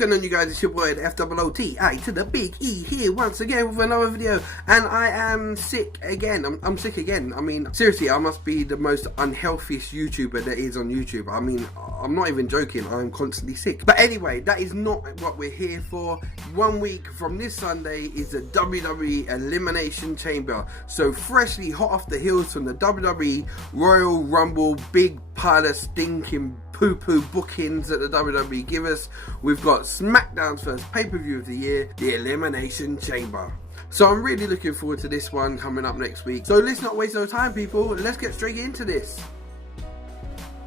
going on, you guys? It's your boy, the F-O-O-T-I to the big E here once again with another video. And I am sick again. I'm sick again. I mean, seriously, I must be the most unhealthiest YouTuber there is on YouTube. I mean, I'm not even joking. I'm constantly sick. But anyway, that is not what we're here for. 1 week from this Sunday is the WWE Elimination Chamber. So freshly hot off the heels from the WWE Royal Rumble, big pile of stinking poo-poo bookings that the WWE give us. We've got SmackDown's first pay-per-view of the year, the Elimination Chamber. So I'm really looking forward to this one coming up next week. So let's not waste no time, people. Let's get straight into this.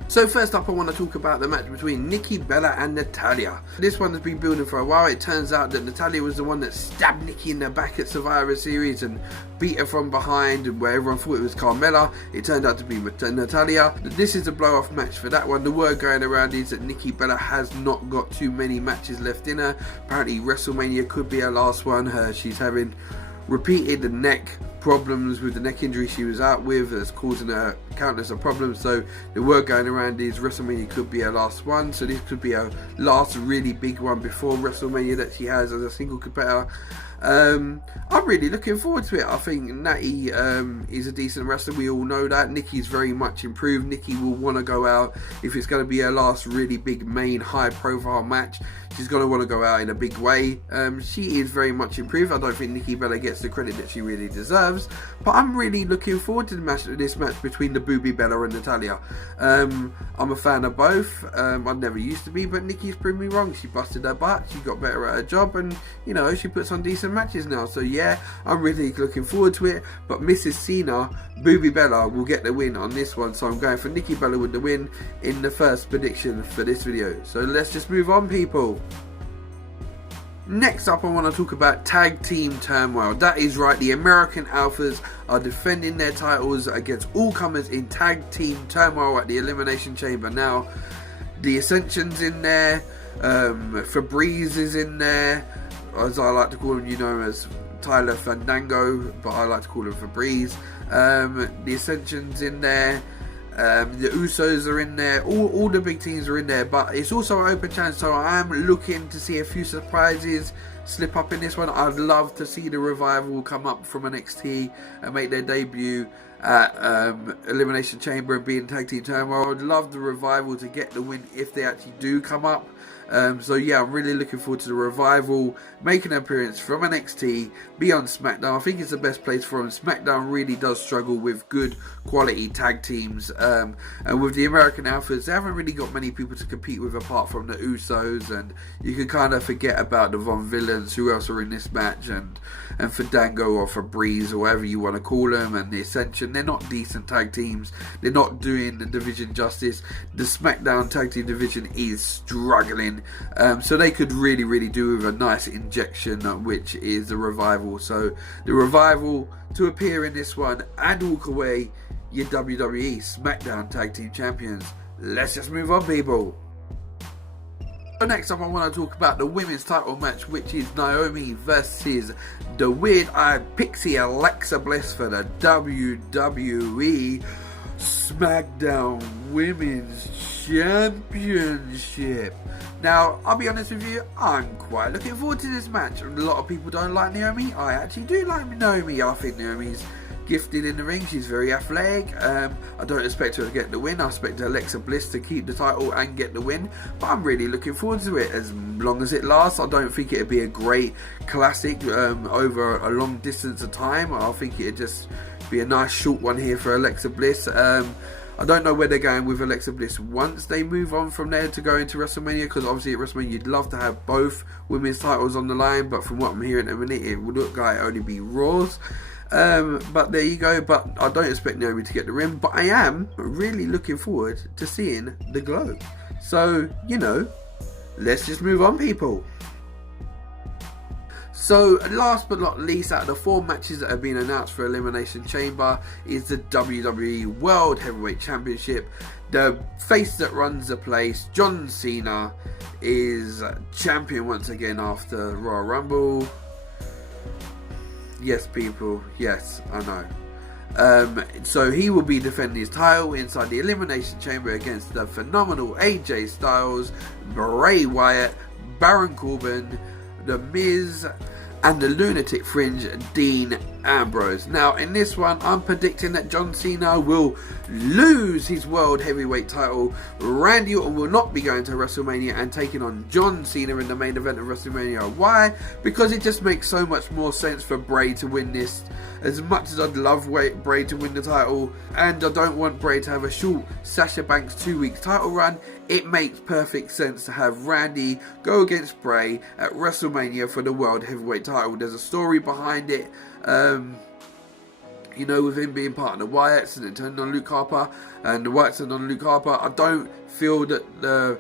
So first up, I want to talk about the match between Nikki Bella and Natalya. This one has been building for a while. It turns out that Natalya was the one that stabbed Nikki in the back at Survivor Series and beat her from behind, and where everyone thought it was Carmella, it turned out to be Natalya. This is a blow-off match for that one. The word going around is that Nikki Bella has not got too many matches left in her. Apparently WrestleMania could be her last one. She's having repeated neck problems with the neck injury she was out with that's causing her countless of problems. So the word going around is WrestleMania could be her last one, so this could be her last really big one before WrestleMania that she has as a single competitor. I'm really looking forward to it. I think Natty is a decent wrestler. We all know that. Nikki's very much improved. Nikki will want to go out, if it's going to be her last really big main high profile match, she's going to want to go out in a big way. She is very much improved. I don't think Nikki Bella gets the credit that she really deserves, but I'm really looking forward to this match between the Booby Bella and Natalya. I'm a fan of both. I never used to be, but Nikki's proved me wrong. She busted her butt, she got better at her job, and you know, she puts on decent matches now. So yeah, I'm really looking forward to it. But Mrs. Cena, Booby Bella will get the win on this one, so I'm going for Nikki Bella with the win in the first prediction for this video. So let's just move on, people. Next up, I want to talk about tag team turmoil. That is right, the American Alphas are defending their titles against all comers in tag team turmoil at the Elimination Chamber. Now, the Ascension's in there, Febreze is in there, as I like to call him, you know, as Tyler Fandango, but I like to call him Febreze. The Ascension's in there. The Usos are in there. All the big teams are in there, but it's also an open chance, so I am looking to see a few surprises slip up in this one. I'd love to see the Revival come up from NXT and make their debut at Elimination Chamber and be in tag team turmoil. I'd love the Revival to get the win if they actually do come up. So yeah, I'm really looking forward to the Revival making an appearance from NXT, be on SmackDown. I think it's the best place for them. SmackDown really does struggle with good quality tag teams, and with the American Alphas, they haven't really got many people to compete with apart from the Usos, and you can kind of forget about the Von Villains, who else are in this match, and Fandango or Febreze or whatever you want to call them, and the Ascension. They're not decent tag teams. They're not doing the division justice. The SmackDown tag team division is struggling. So they could really do with a nice injection, which is the Revival. So the Revival to appear in this one and walk away your WWE SmackDown Tag Team Champions. Let's just move on, people. So next up, I want to talk about the women's title match, which is Naomi versus the weird-eyed pixie Alexa Bliss for the WWE SmackDown Women's Championship. Now, I'll be honest with you, I'm quite looking forward to this match. A lot of people don't like Naomi. I actually do like Naomi. I think Naomi's gifted in the ring. She's very athletic. I don't expect her to get the win. I expect Alexa Bliss to keep the title and get the win. But I'm really looking forward to it as long as it lasts. I don't think it'd be a great classic over a long distance of time. I think it'd just be a nice short one here for Alexa Bliss. I don't know where they're going with Alexa Bliss once they move on from there to go into WrestleMania, because obviously at WrestleMania you'd love to have both women's titles on the line, but from what I'm hearing at the minute, it would look like it only be Raw's. But there you go. But I don't expect Naomi to get the win, but I am really looking forward to seeing the glow. So, you know, let's just move on, people. So last but not least, out of the 4 matches that have been announced for Elimination Chamber is the WWE World Heavyweight Championship. The face that runs the place, John Cena, is champion once again after Royal Rumble. Yes, people, yes, I know. So he will be defending his title inside the Elimination Chamber against the phenomenal AJ Styles, Bray Wyatt, Baron Corbin, The Miz, and the Lunatic Fringe, Dean Ambrose. Now, in this one, I'm predicting that John Cena will lose his World Heavyweight title. Randy Orton will not be going to WrestleMania and taking on John Cena in the main event of WrestleMania. Why? Because it just makes so much more sense for Bray to win this. As much as I'd love Bray to win the title, and I don't want Bray to have a short Sasha Banks 2-week title run, it makes perfect sense to have Randy go against Bray at WrestleMania for the World Heavyweight title. There's a story behind it, you know, with him being part of the Wyatts and then turning on Luke Harper, and the Wyatts and on Luke Harper. I don't feel that the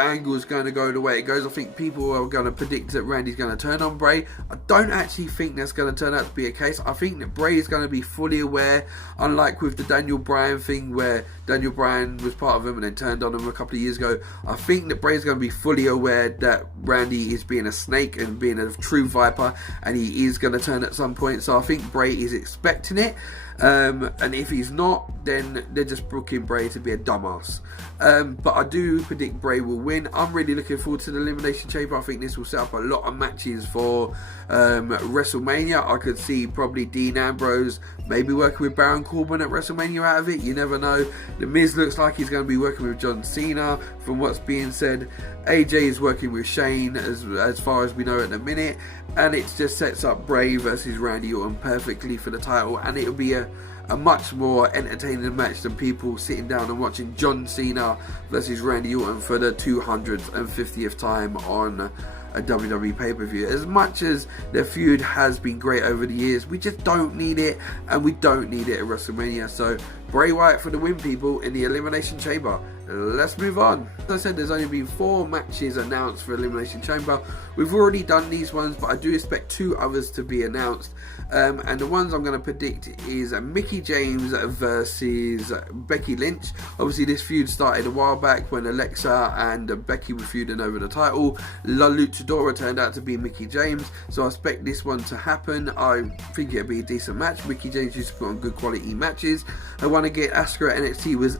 angle is going to go the way it goes. I think people are going to predict that Randy's going to turn on Bray. I don't actually think that's going to turn out to be a case. I think that Bray is going to be fully aware, unlike with the Daniel Bryan thing where Daniel Bryan was part of him and then turned on him a couple of years ago. I think that Bray is going to be fully aware that Randy is being a snake and being a true viper, and he is going to turn at some point. So I think Bray is expecting it. And if he's not, then they're just booking Bray to be a dumbass. But I do predict Bray will win. I'm really looking forward to the Elimination Chamber. I think this will set up a lot of matches for WrestleMania. I could see probably Dean Ambrose maybe working with Baron Corbin at WrestleMania out of it. You never know. The Miz looks like he's going to be working with John Cena from what's being said. AJ is working with Shane as far as we know at the minute. And it just sets up Bray versus Randy Orton perfectly for the title. And it'll be a much more entertaining match than people sitting down and watching John Cena versus Randy Orton for the 250th time on a WWE pay-per-view. As much as their feud has been great over the years, we just don't need it, and we don't need it at WrestleMania. So Bray Wyatt for the win, people, in the Elimination Chamber. Let's move on. As I said, there's only been 4 matches announced for Elimination Chamber. We've already done these ones, but I do expect 2 others to be announced. And the ones I'm going to predict is Mickie James versus Becky Lynch. Obviously, this feud started a while back when Alexa and Becky were feuding over the title. La Luchadora turned out to be Mickie James, so I expect this one to happen. I think it'll be a decent match. Mickie James used to put on good quality matches. I want to get Asuka at NXT was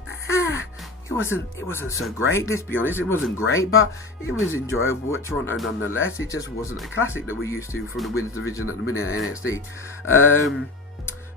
it wasn't so great, let's be honest. It wasn't great, but it was enjoyable at Toronto nonetheless. It just wasn't a classic that we're used to from the women's division at the minute at NXT.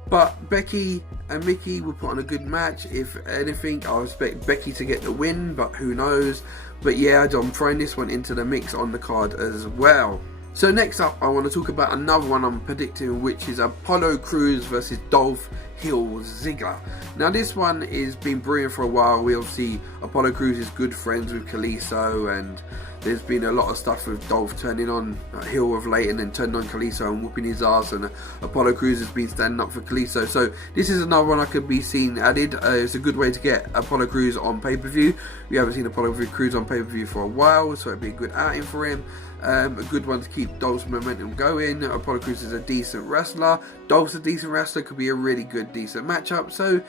But Becky and Mickie will put on a good match. If anything, I expect Becky to get the win, but who knows. But yeah, I'm throwing this one into the mix on the card as well. So next up, I want to talk about another one I'm predicting, which is Apollo Crews versus Dolph Ziggler. Now this one is been brewing for a while. We obviously, Apollo Crews is good friends with Kalisto, and there's been a lot of stuff with Dolph turning on Hill of late and then turning on Kalisto and whooping his ass, and Apollo Crews has been standing up for Kalisto. So this is another one I could be seen added. It's a good way to get Apollo Crews on pay-per-view. We haven't seen Apollo Crews on pay-per-view for a while, so it'd be a good outing for him. A good one to keep Dolph's momentum going. Apollo Crews is a decent wrestler. Dolph's a decent wrestler. Could be a really good, decent matchup. So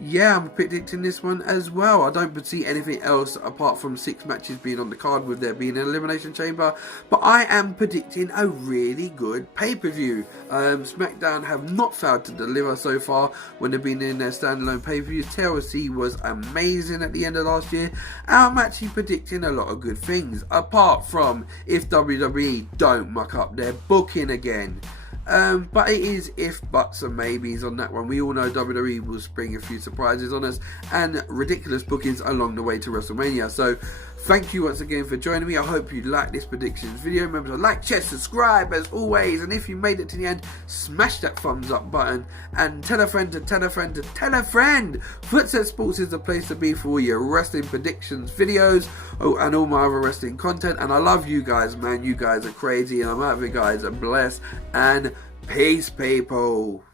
yeah, I'm predicting this one as well. I don't see anything else apart from 6 matches being on the card with there being an Elimination Chamber. But I am predicting a really good pay-per-view. SmackDown have not failed to deliver so far when they've been in their standalone pay-per-views. TLC was amazing at the end of last year. And I'm actually predicting a lot of good things. Apart from if WWE don't muck up their booking again. But it is if, buts and maybes on that one. We all know WWE will spring a few surprises on us and ridiculous bookings along the way to WrestleMania. So thank you once again for joining me. I hope you liked this predictions video. Remember to like, share, subscribe as always. And if you made it to the end, smash that thumbs up button. And tell a friend to tell a friend to tell a friend. Footstep Sports is the place to be for all your wrestling predictions videos and all my other wrestling content. And I love you guys, man. You guys are crazy. And I'm out of you guys. Are blessed. And peace, people.